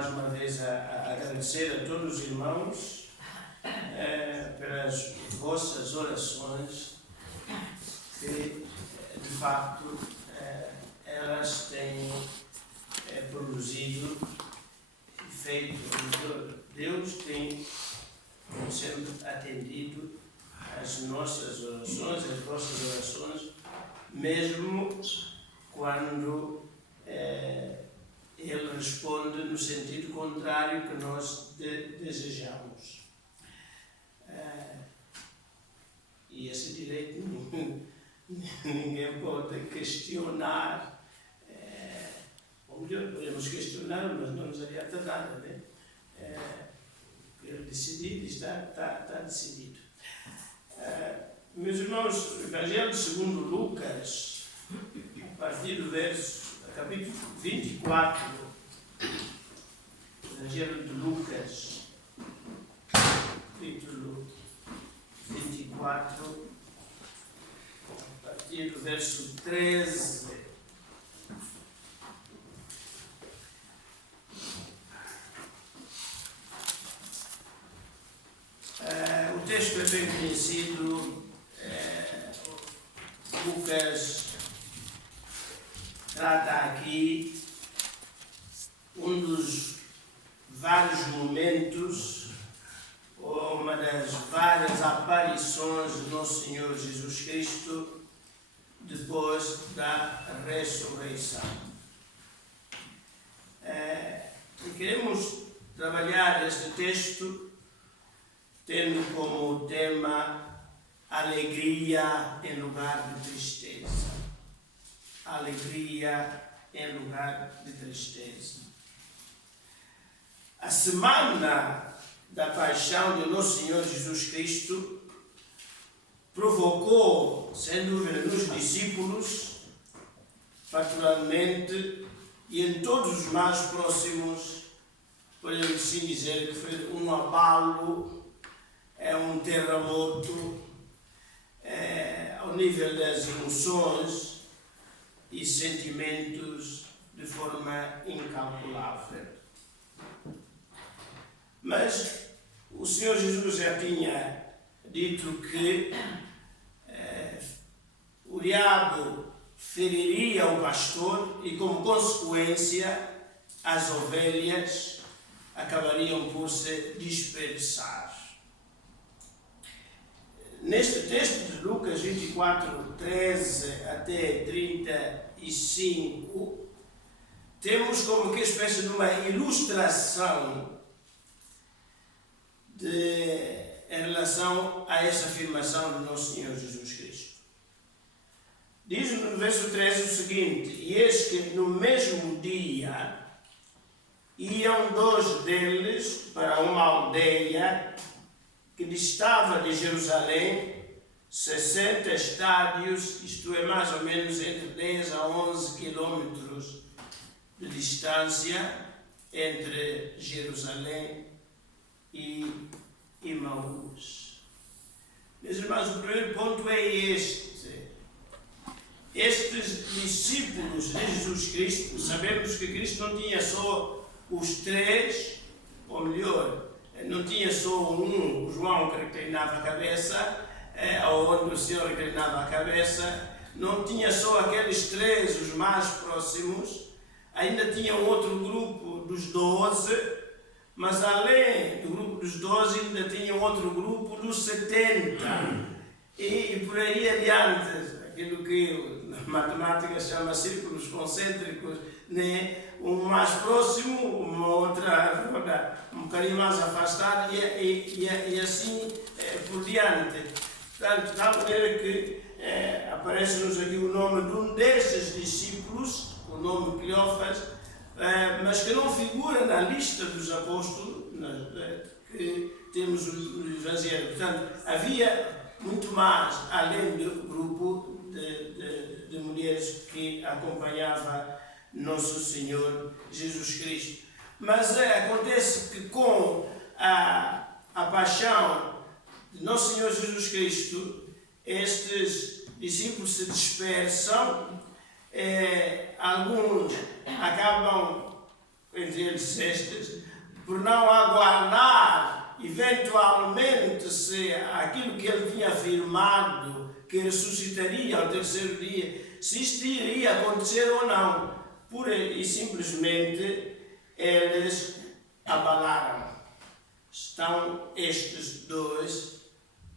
mais uma vez a agradecer a todos os irmãos pelas vossas orações, que de facto elas têm produzido efeito. Deus tem, como sempre, atendido as nossas orações, as vossas orações, mesmo quando Ele responde no sentido contrário que nós desejamos. E esse direito ninguém pode questionar. Ou melhor, podemos questionar, mas não nos adianta nada, né? Ele decidir, está decidido. Meus irmãos, o Evangelho segundo Lucas, a partir do capítulo 24, Evangelho de Lucas, capítulo 24, a partir do verso 13. O texto é bem conhecido. Lucas trata aqui um dos vários momentos, ou uma das várias aparições do nosso Senhor Jesus Cristo depois da ressurreição. E queremos trabalhar este texto tendo como tema alegria em lugar de tristeza. Alegria em lugar de tristeza. A semana da paixão de nosso Senhor Jesus Cristo provocou, sem dúvida, nos discípulos, particularmente, e em todos os mais próximos, podemos assim dizer que foi um abalo, um terremoto, ao nível das emoções e sentimentos de forma incalculável. Mas o Senhor Jesus já tinha dito que o diabo feriria o pastor e, como consequência, as ovelhas acabariam por se dispersar. Neste texto de Lucas 24, 13 até 35, temos como que espécie de uma ilustração em relação a essa afirmação do nosso Senhor Jesus Cristo. Diz no verso 13 o seguinte: e eis que no mesmo dia iam dois deles para uma aldeia que distava de Jerusalém 60 estádios, isto é, mais ou menos entre 10 a 11 quilômetros de distância entre Jerusalém e Emaús. Meus irmãos, o primeiro ponto é este. Estes discípulos de Jesus Cristo, sabemos que Cristo não tinha só os três, ou melhor, não tinha só o João que reclinava a cabeça, onde o Senhor reclinava a cabeça, não tinha só aqueles três, os mais próximos, ainda tinha um outro grupo dos 12, mas além do grupo dos 12 ainda tinha outro grupo dos 70, e por aí adiante, aquilo que na matemática se chama círculos concêntricos, né? Um mais próximo, uma outra roda um bocadinho mais afastada e assim por diante. Portanto, de tal maneira que aparece-nos aqui o nome de um destes discípulos, o nome Cleófas, mas que não figura na lista dos apóstolos que temos no Evangelho. Portanto, havia muito mais, além do grupo de mulheres que acompanhava Nosso Senhor Jesus Cristo. Mas acontece que com a paixão de Nosso Senhor Jesus Cristo, estes discípulos se dispersam, alguns acabam em entre eles estes, por não aguardar eventualmente se aquilo que ele tinha afirmado, que ressuscitaria ao terceiro dia, se isto iria acontecer ou não. Pura e simplesmente eles abalaram. Estão estes dois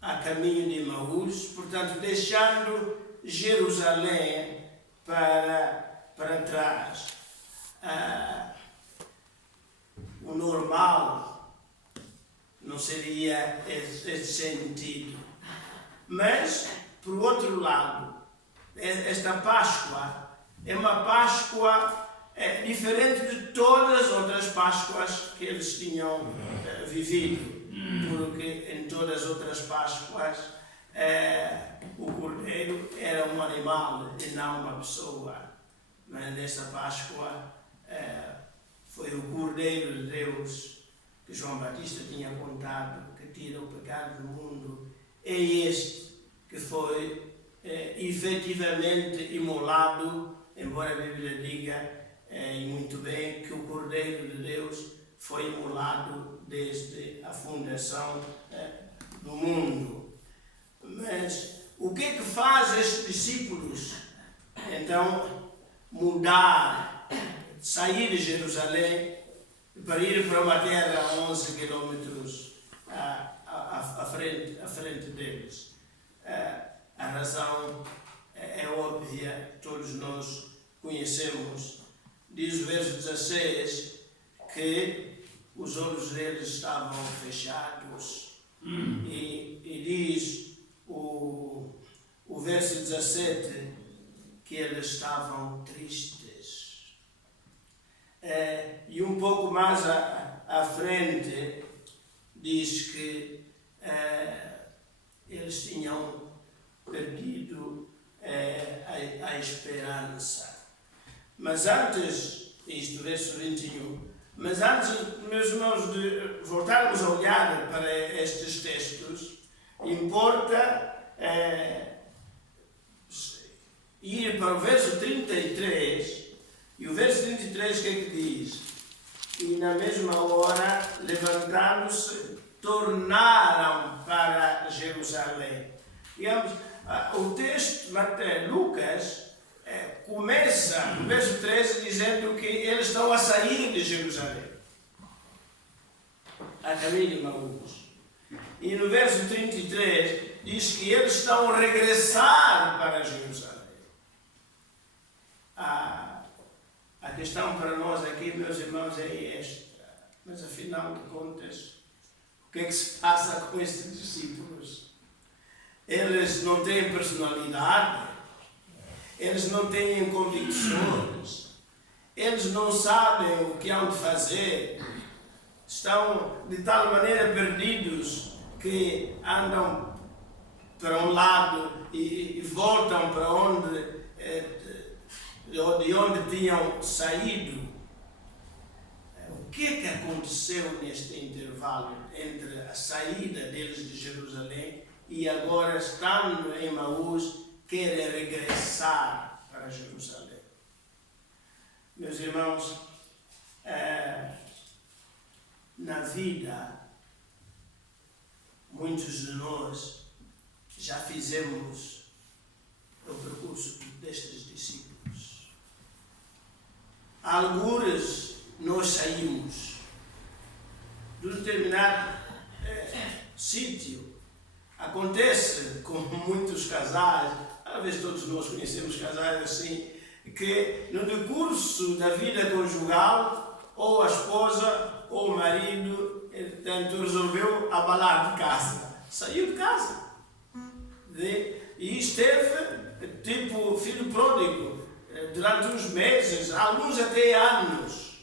a caminho de Emaús, portanto, deixando Jerusalém para trás. O normal não seria esse sentido. Mas, por outro lado, esta Páscoa é uma Páscoa diferente de todas as outras Páscoas que eles tinham vivido, porque em todas as outras Páscoas o cordeiro era um animal e não uma pessoa. Mas nesta Páscoa foi o cordeiro de Deus que João Batista tinha contado, que tira o pecado do mundo. É este que foi efetivamente imolado, embora a Bíblia diga, e muito bem, que o Cordeiro de Deus foi imolado desde a fundação do mundo. Mas o que é que faz estes discípulos, então, mudar, sair de Jerusalém para ir para uma terra a 11 quilômetros à frente deles? A razão é óbvia, todos nós conhecemos. Diz o verso 16 que os olhos deles estavam fechados. E diz o verso 17 que eles estavam tristes. E um pouco mais à frente diz que eles tinham perdido a esperança. Mas antes, isto, verso 21, mas antes, meus irmãos, de voltarmos a olhar para estes textos, importa ir para o verso 33, e o verso 33 o que é que diz? E na mesma hora, levantando-se, tornaram para Jerusalém. Digamos, o texto de Lucas começa no verso 13 dizendo que eles estão a sair de Jerusalém, a caminho de Emaús. E no verso 33 diz que eles estão a regressar para Jerusalém. A questão para nós aqui, meus irmãos, é esta. Mas afinal de contas, o que é que se passa com estes discípulos? Eles não têm personalidade, eles não têm convicções, eles não sabem o que hão de fazer, estão de tal maneira perdidos que andam para um lado e voltam para de onde tinham saído. O que é que aconteceu neste intervalo entre a saída deles de Jerusalém e agora, estando em Emaús, querem regressar para Jerusalém? Meus irmãos, na vida, muitos de nós já fizemos o percurso destes discípulos. Alguns nós saímos de um determinado sítio. Acontece com muitos casais, talvez todos nós conhecemos casais assim, que no decurso da vida conjugal, ou a esposa ou o marido, portanto, resolveu abalar de casa. Saiu de casa. E esteve tipo filho pródigo durante uns meses, alguns até anos.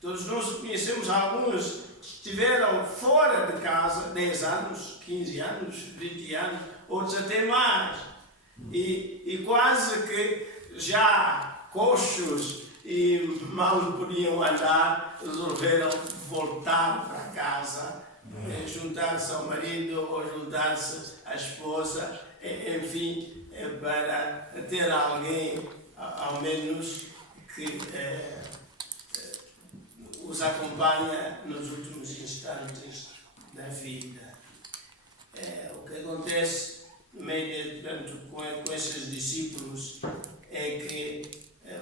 Todos nós conhecemos alguns que estiveram fora de casa 10 anos, 15 anos, 20 anos, outros até mais. E quase que já coxos e mal podiam andar, resolveram voltar para casa, juntar-se ao marido ou juntar-se à esposa, enfim, para ter alguém, ao menos, que os acompanha nos últimos instantes da vida. O que acontece no meio com esses discípulos é que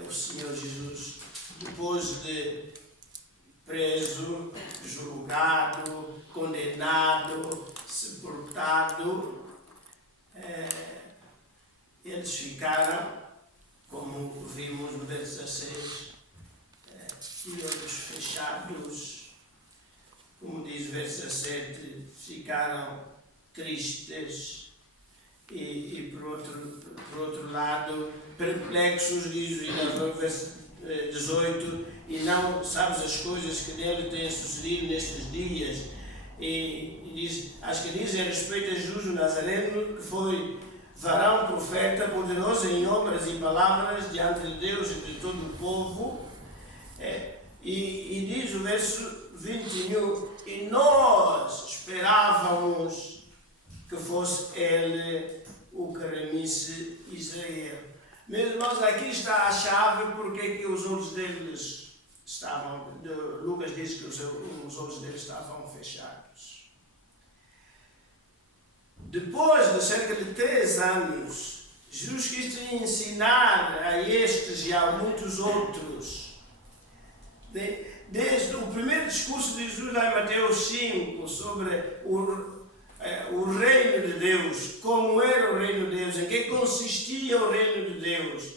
o Senhor Jesus, depois de preso, julgado, condenado, sepultado, eles ficaram, como vimos no verso 16, de olhos fechados, como diz o verso 17, ficaram tristes e por outro lado, perplexos, diz o verso 18, e não sabes as coisas que dele têm sucedido nestes dias. E diz, as que dizem a respeito de Jesus Nazareno, que foi varão profeta, poderoso em obras e palavras diante de Deus e de todo o povo. E diz o verso 21, e nós esperávamos que fosse ele o que remisse Israel. Meus irmãos, aqui está a chave porque que os olhos deles estavam, Lucas diz que os olhos deles estavam fechados. Depois de cerca de 3 anos, Jesus quis ensinar a estes e a muitos outros. Desde o primeiro discurso de Jesus lá em Mateus 5, sobre o reino de Deus, como era o reino de Deus, em que consistia o reino de Deus,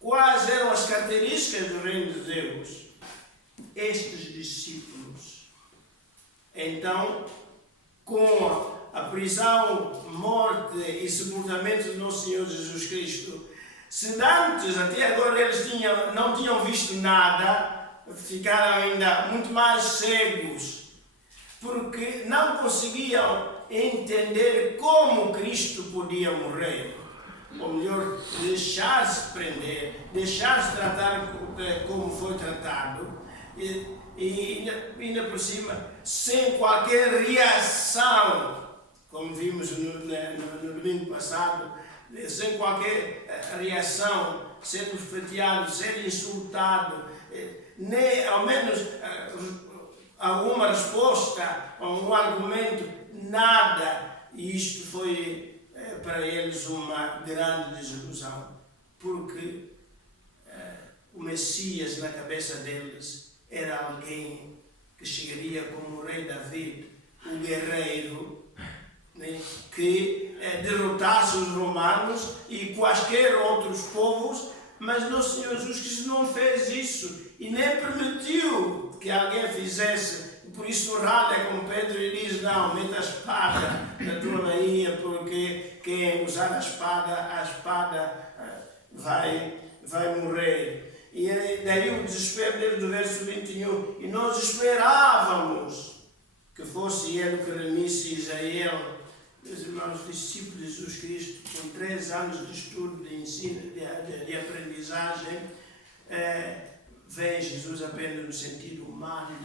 quais eram as características do reino de Deus. Estes discípulos, então, com a prisão, morte e sepultamento do nosso Senhor Jesus Cristo, se antes, até agora, eles não tinham visto nada, ficaram ainda muito mais cegos, porque não conseguiam entender como Cristo podia morrer, ou melhor, deixar-se prender, deixar-se tratar como foi tratado, e ainda por cima, sem qualquer reação, como vimos no domingo passado, sem qualquer reação, ser espeteado, ser insultado, nem ao menos alguma resposta, um argumento, nada. E isto foi para eles uma grande desilusão, porque o Messias na cabeça deles era alguém que chegaria como o rei David, o guerreiro, né, que derrotasse os romanos e quaisquer outros povos, mas nosso Senhor Jesus Cristo não fez isso e nem permitiu que alguém fizesse. Por isso ralha com Pedro e diz, não, meta a espada na tua bainha, porque quem usar a espada vai morrer. E daí o desespero dele do verso 21, e nós esperávamos que fosse ele que remisse Israel. Meus irmãos, discípulos de Jesus Cristo, com 3 anos de estudo, de ensino, de aprendizagem, vem Jesus apenas no sentido humano,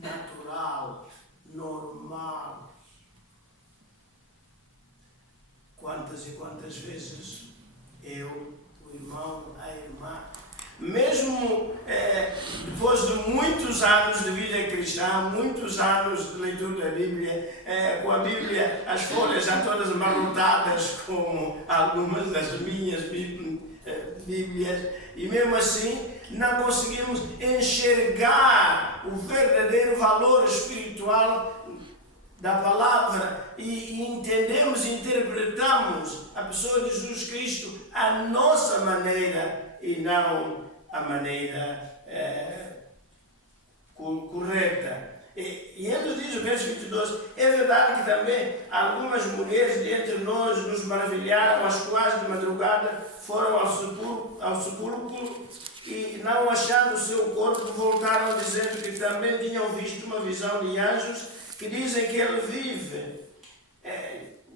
natural, normal. Quantas e quantas vezes eu, o irmão, a irmã, mesmo depois de muitos anos de vida cristã, muitos anos de leitura da Bíblia, com a Bíblia, as folhas já todas amarrotadas, como algumas das minhas Bíblias, e mesmo assim não conseguimos enxergar o verdadeiro valor espiritual da palavra e entendemos e interpretamos a pessoa de Jesus Cristo à nossa maneira e não a maneira correta. E ele diz no verso 22, é verdade que também algumas mulheres de entre nós nos maravilharam, as quais de madrugada foram ao sepulcro e não achando o seu corpo, voltaram dizendo que também tinham visto uma visão de anjos que dizem que ele vive.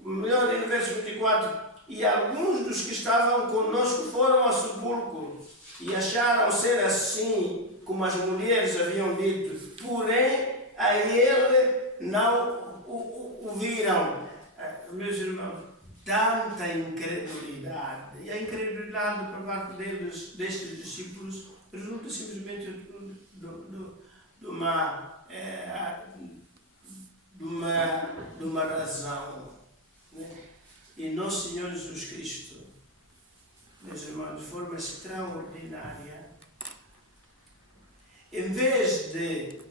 Melhor, no verso 24, e alguns dos que estavam conosco foram ao sepulcro e acharam ser assim como as mulheres haviam dito, porém a ele não o viram. Meus irmãos, tanta incredulidade, E a incredulidade por parte destes discípulos resulta simplesmente de uma razão. Né? E nosso Senhor Jesus Cristo, meus irmãos, de forma extraordinária, em vez de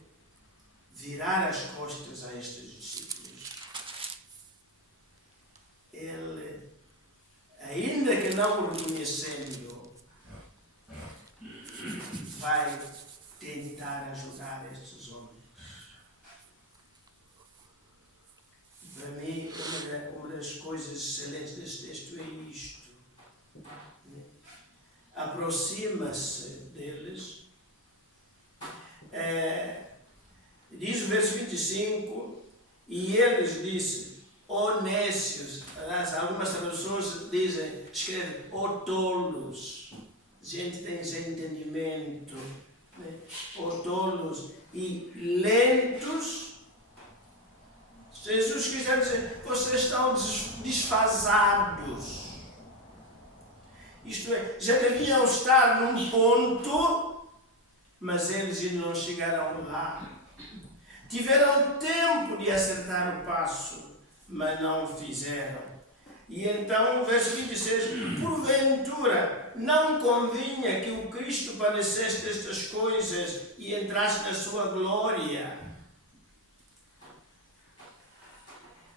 virar as costas a estes discípulos, ele, ainda que não o reconhecendo, vai tentar ajudar estes homens. Para mim, uma das coisas excelentes deste texto é isto. Aproxima-se deles. Diz o verso 25, e eles dizem, ó nécios, aliás, algumas traduções escrevem, ó tolos. Gente tem esse entendimento, né? Ó tolos e lentos. Jesus Cristo diz, vocês estão desfasados. Isto é, já deviam estar num ponto, mas eles ainda não chegaram lá. Tiveram tempo de acertar o passo, mas não o fizeram. E então, verso 26, porventura, não convinha que o Cristo padecesse estas coisas e entrasse na sua glória.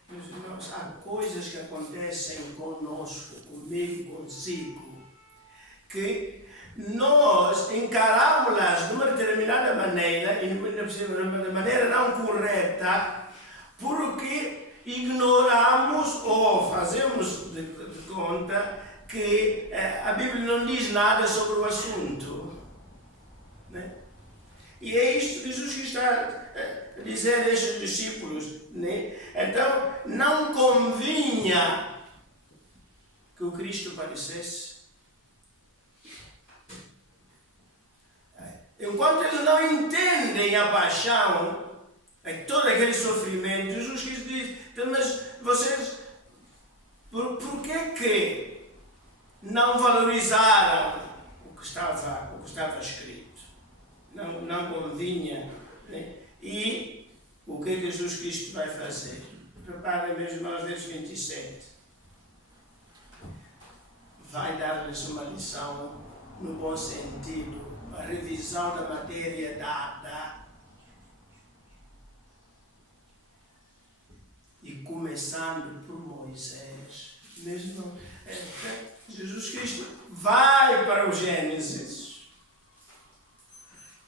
Meus irmãos, há coisas que acontecem conosco, comigo, consigo, que nós encaramos-las de uma determinada maneira, e de maneira não correta, porque ignoramos ou fazemos de conta que a Bíblia não diz nada sobre o assunto. Né? E é isto que Jesus está a dizer a estes discípulos. Né? Então, não convinha que o Cristo padecesse. Enquanto eles não entendem a paixão, todo aquele sofrimento, Jesus Cristo diz, mas vocês, por que não valorizaram o que estava escrito? Não convinha. Né? E o que Jesus Cristo vai fazer? Preparem, meus irmãos, verso 27. Vai dar-lhes uma lição no bom sentido, uma revisão da matéria dada. E começando por Moisés. Mesmo, Jesus Cristo vai para o Gênesis.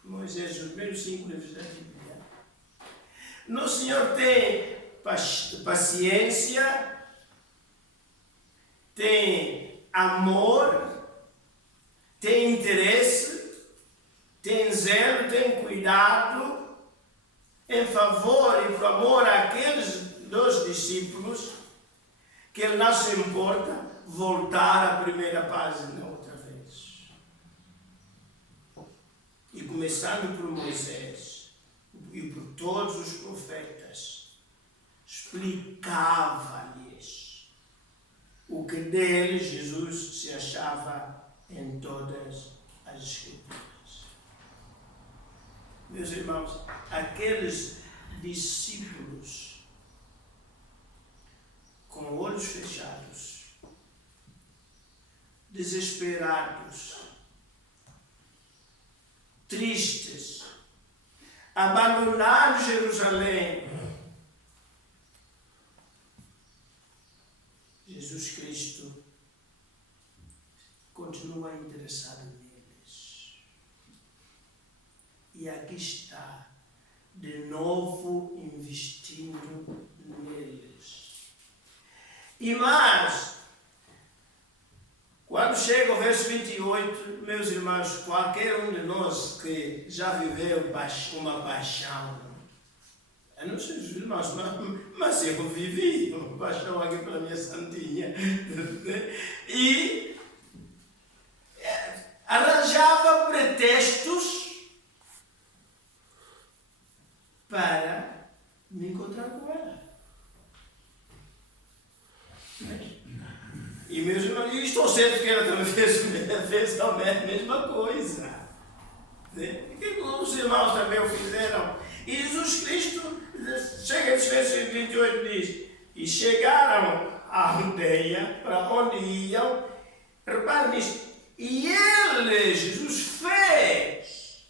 Moisés, os primeiros 5 livros da Bíblia. Nosso Senhor tem paciência, tem amor, tem interesse, tem zelo, tem cuidado em favor e por amor àqueles dos discípulos, que ele não se importa voltar à primeira página outra vez. E começando por Moisés e por todos os profetas, explicava-lhes o que dele Jesus se achava em todas as Escrituras. Meus irmãos, aqueles discípulos com olhos fechados, desesperados, tristes, abandonaram Jerusalém. Jesus Cristo continua interessado neles. E aqui está, de novo investindo neles. E mais, quando chega o verso 28, meus irmãos, qualquer um de nós que já viveu uma paixão, eu não sei os irmãos, mas eu vivi uma paixão aqui pela minha santinha, e arranjava pretextos para me encontrar com ela. E meus irmãos, estou certo que ela também fez a mesma coisa. Que os irmãos também o fizeram. E Jesus Cristo, chega nos versos 28, diz: e chegaram à aldeia para onde iam. Repare nisto. E ele, Jesus, fez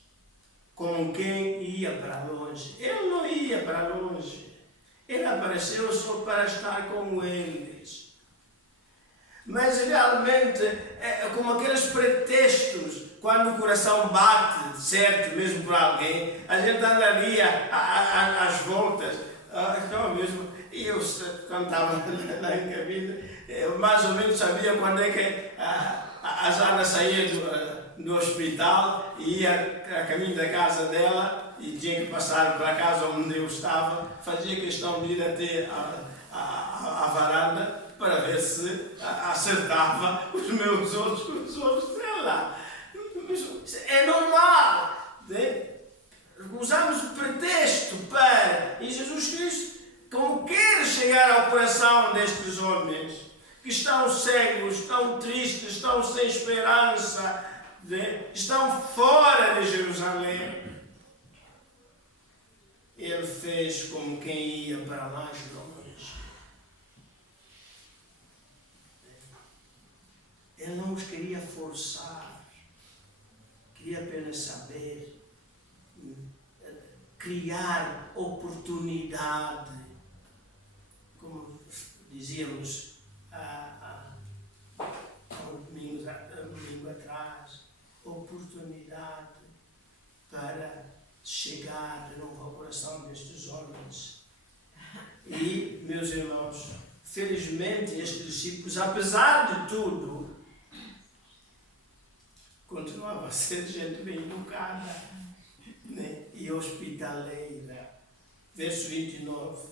como quem ia para longe. Ele não ia para longe. Ele apareceu só para estar com eles. Mas realmente, é como aqueles pretextos, quando o coração bate, certo, mesmo por alguém, a gente anda ali às voltas. Então mesmo, eu, quando estava lá em cabine, eu mais ou menos sabia quando é que a Jana saía do hospital e ia a caminho da casa dela e tinha que passar para a casa onde eu estava. Fazia questão de ir até a varanda para ver se acertava os meus olhos com os olhos dela. É normal. Né? Usamos o pretexto para... E Jesus Cristo, como quer chegar ao coração destes homens, que estão cegos, estão tristes, estão sem esperança, né? Estão fora de Jerusalém, ele fez como quem ia para lá longe. Ele não os queria forçar, queria apenas saber, criar oportunidade, como dizíamos há um domingo atrás, oportunidade para chegar de novo ao coração destes homens. E, meus irmãos, felizmente estes discípulos, apesar de tudo, continuava a ser gente bem educada, né? E hospitaleira. Verso 29.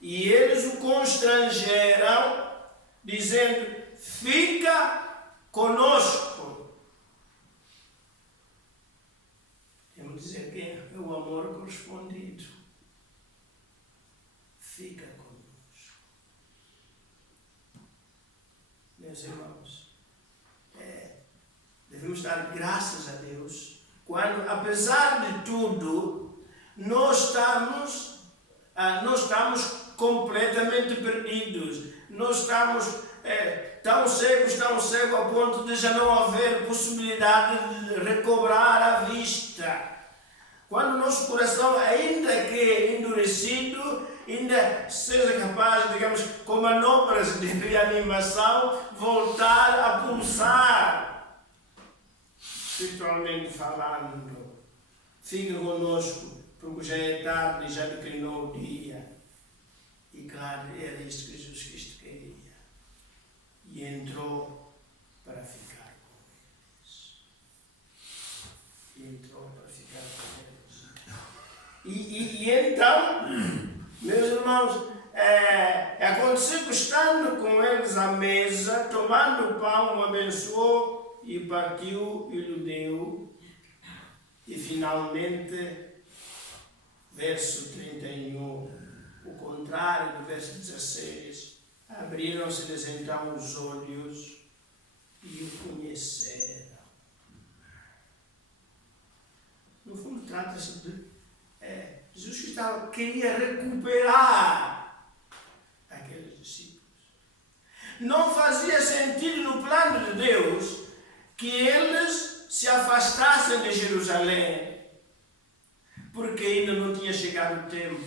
E eles o constrangeram, dizendo: fica conosco. Temos de dizer que é o amor correspondido. Fica conosco. Meus irmãos, devemos dar graças a Deus quando, apesar de tudo, nós estamos completamente perdidos. Nós estamos tão cegos ao ponto de já não haver possibilidade de recobrar a vista. Quando o nosso coração, ainda que é endurecido, ainda seja capaz, digamos, com manobras de reanimação, voltar a pulsar, espiritualmente falando. Fica conosco, porque já é tarde e já declinou o dia. E claro, era isto que Jesus Cristo queria. E entrou para ficar com eles. E então, meus irmãos, aconteceu que estando com eles à mesa, tomando o pão, o abençoou e partiu e lhe deu. E finalmente, verso 31, o contrário do verso 16, abriram-se-lhes então os olhos e o conheceram. No fundo, trata-se de Jesus queria recuperar aqueles discípulos. Não fazia sentido no plano de Deus que eles se afastassem de Jerusalém, porque ainda não tinha chegado o tempo.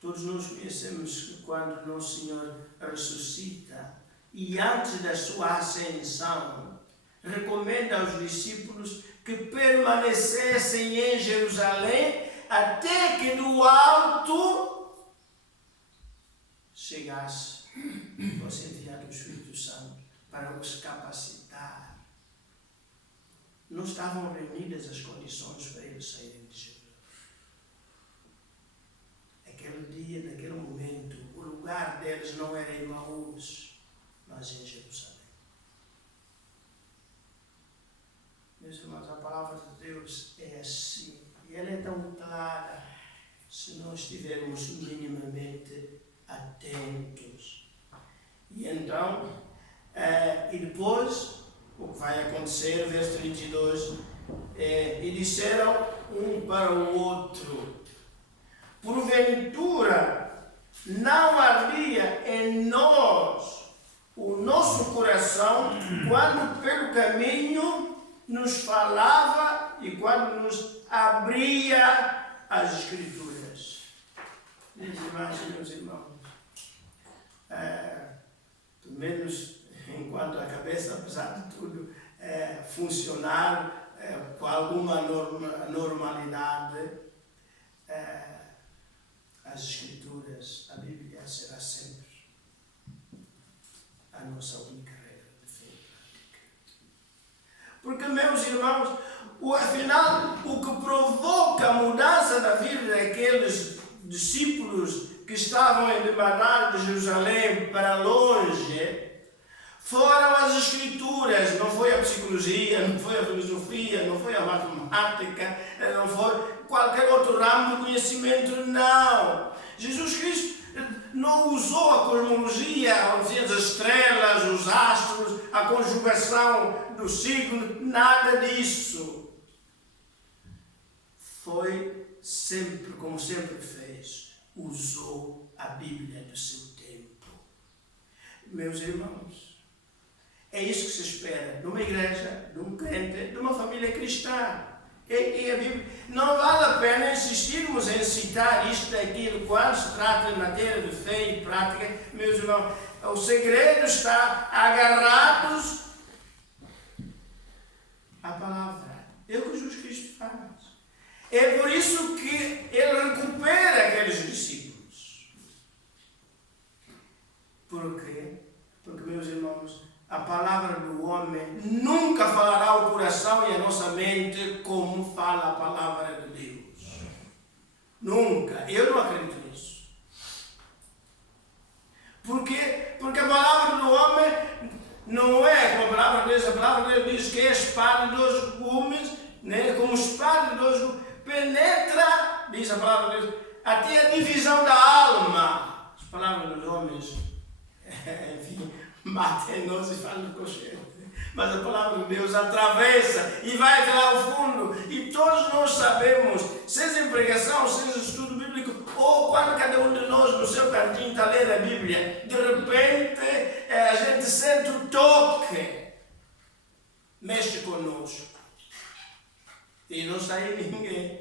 Todos nós conhecemos que quando Nosso Senhor ressuscita e antes da sua ascensão, recomenda aos discípulos que permanecessem em Jerusalém até que do alto chegasse, fosse enviado o Espírito Santo para os capacitar. Não estavam reunidas as condições para eles saírem de Jerusalém. Aquele dia, naquele momento, o lugar deles não era em Emaús, mas em Jerusalém. Meus irmãos, a palavra de Deus é assim, e ela é tão clara, se nós estivermos minimamente atentos. E então, E depois, o que vai acontecer, verso 32, e disseram um para o outro: porventura não ardia em nós o nosso coração quando pelo caminho nos falava e quando nos abria as Escrituras. Minhas irmãs e meus irmãos, pelo menos enquanto a cabeça, apesar de tudo, funcionar com alguma normalidade, as Escrituras, a Bíblia será sempre a nossa única regra de fé e prática. Porque, meus irmãos, afinal, o que provoca a mudança da vida daqueles discípulos que estavam em demanar de Jerusalém para longe foram as Escrituras, não foi a psicologia, não foi a filosofia, não foi a matemática, não foi qualquer outro ramo de conhecimento, não. Jesus Cristo não usou a cosmologia, as estrelas, os astros, a conjugação do signo, nada disso. Foi sempre, como sempre fez, usou a Bíblia do seu tempo. Meus irmãos, é isso que se espera de uma igreja, de um crente, de uma família cristã. E a Bíblia, não vale a pena insistirmos em citar isto e aquilo quando se trata de matéria de fé e prática. Meus irmãos, o segredo está agarrados à palavra. É o que Jesus Cristo faz. É por isso que ele recupera aqueles discípulos. Por quê? Porque, meus irmãos, a palavra do homem nunca falará ao coração e à nossa mente como fala a palavra de Deus. Nunca. Eu não acredito nisso. Por quê? Porque a palavra do homem não é como a palavra de Deus. A palavra de Deus diz que é espada de dois gumes, né? Como espada de dois gumes, penetra, diz a palavra de Deus, até a divisão da alma. As palavras dos homens, enfim, matem-nos e falam com o cheiro. Mas a palavra de Deus atravessa e vai até lá ao fundo. E todos nós sabemos, seja em pregação, seja em estudo bíblico, ou quando cada um de nós no seu cantinho está a ler a Bíblia, de repente a gente sente o toque, mexe conosco. E não sai ninguém.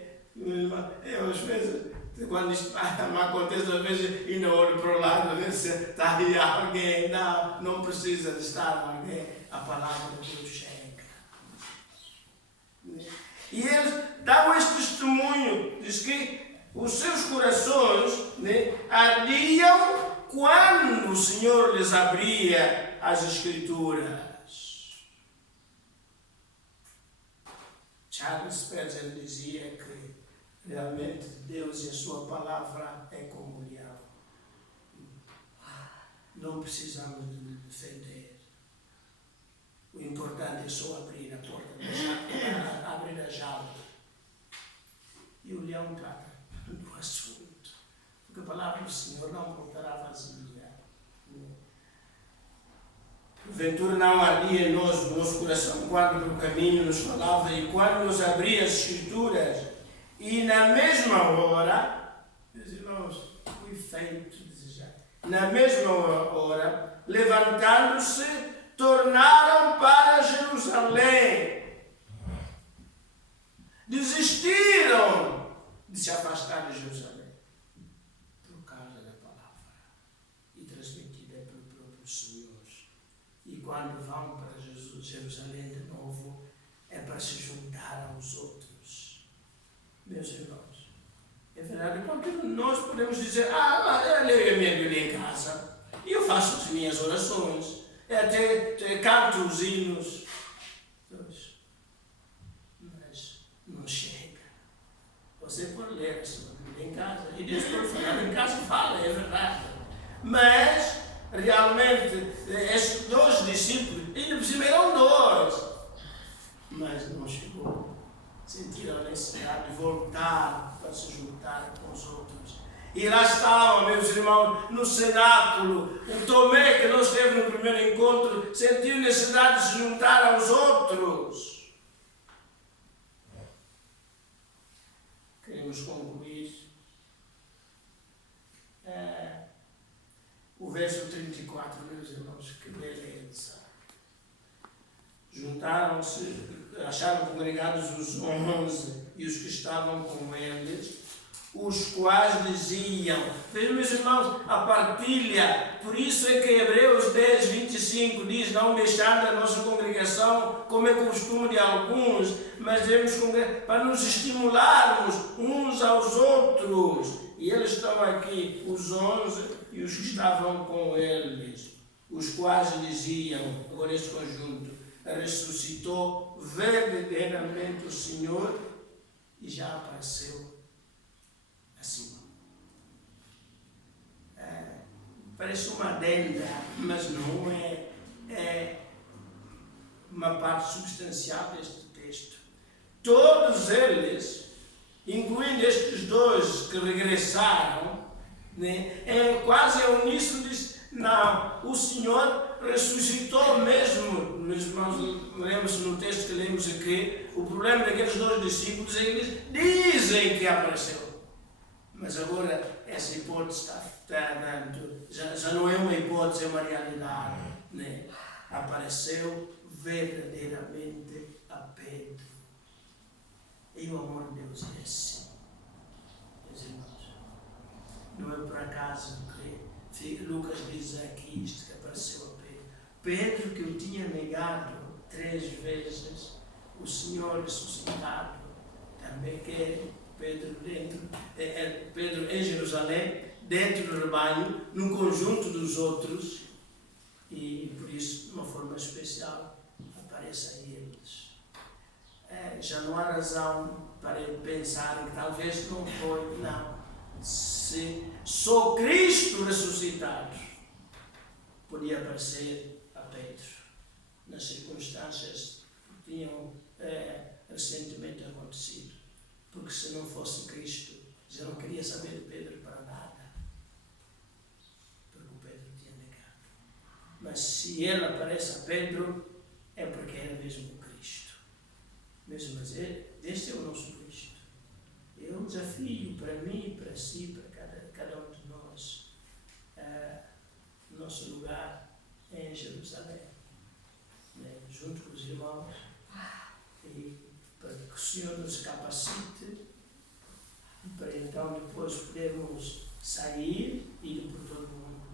Eu às vezes, quando isto me acontece, às vezes ainda olho para o lado, às vezes está aí alguém. Não precisa de estar alguém. A palavra de Deus chega. E eles dão este testemunho, diz que os seus corações, né, ardiam quando o Senhor lhes abria as Escrituras. Charles Spurgeon dizia que realmente Deus e a sua palavra é comunhão. Não precisamos de defender. O importante é só abrir a porta da jaula, abrir a jaula. E o leão trata do assunto. Porque a palavra do Senhor não voltará vazia. Porventura não ardia em nós, no nosso coração, quando pelo caminho nos falava e quando nos abria as Escrituras. E na mesma hora, meus irmãos, o efeito desejado, na mesma hora, levantando-se, tornaram para Jerusalém. Desistiram de se afastar de Jerusalém por causa da palavra e transmitida pelo próprio Senhor. E quando vão para Jerusalém de novo, é para se juntar aos outros. Meus irmãos, é verdade, porque nós podemos dizer, eu leio a minha Bíblia em casa, e eu faço as minhas orações, até canto os hinos, mas não chega. Você pode ler a sua Bíblia em casa, e Deus pode falar em casa, fala, é verdade. Mas, realmente, estes dois discípulos, ainda por cima eram dois, mas não chegou. Sentiram a necessidade de voltar para se juntar com os outros. E lá estavam, meus irmãos, no cenáculo. O Tomé, que não esteve no primeiro encontro, sentiu necessidade de se juntar aos outros. Queremos concluir. O verso 34, meus irmãos, que beleza. Juntaram-se, acharam congregados os 11 e os que estavam com eles, os quais diziam, vejam, meus irmãos, a partilha, por isso é que Hebreus 10, 25 diz, não deixando a nossa congregação, como é costume de alguns, mas devemos para nos estimularmos uns aos outros. E eles estão aqui, os 11 e os que estavam com eles, os quais diziam, agora este conjunto, ressuscitou verdadeiramente o Senhor e já apareceu acima. Parece uma adenda, mas não é uma parte substancial deste texto. Todos eles, incluindo estes dois que regressaram, né, quase ao uníssono diz, não, o Senhor ressuscitou mesmo. Meus irmãos, lembram-se no texto que lemos aqui, o problema daqueles dois discípulos é que eles dizem que apareceu. Mas agora essa hipótese está dando, já não é uma hipótese, é uma realidade. Né? Apareceu verdadeiramente a Pedro. E o amor de Deus é assim. Meus irmãos, não é por acaso que Lucas diz aqui isto, que apareceu a Pedro. Pedro, que o tinha negado 3 vezes, o Senhor ressuscitado, também quer Pedro em Jerusalém, dentro do rebanho, no conjunto dos outros, e por isso, de uma forma especial, aparece a eles. Já não há razão para pensar que talvez não foi, não. Se só Cristo ressuscitado podia aparecer a Pedro, nas circunstâncias que tinham recentemente acontecido. Porque se não fosse Cristo, já não queria saber de Pedro para nada. Porque o Pedro tinha negado. Mas se ele aparece a Pedro, é porque era mesmo Cristo. Mesmo mas este é o nosso Cristo. É um desafio para mim, para si, para cada um de nós. O nosso lugar é em Jerusalém, né? Junto com os irmãos. E para que o Senhor nos capacite, para então depois podermos sair e ir por todo o mundo.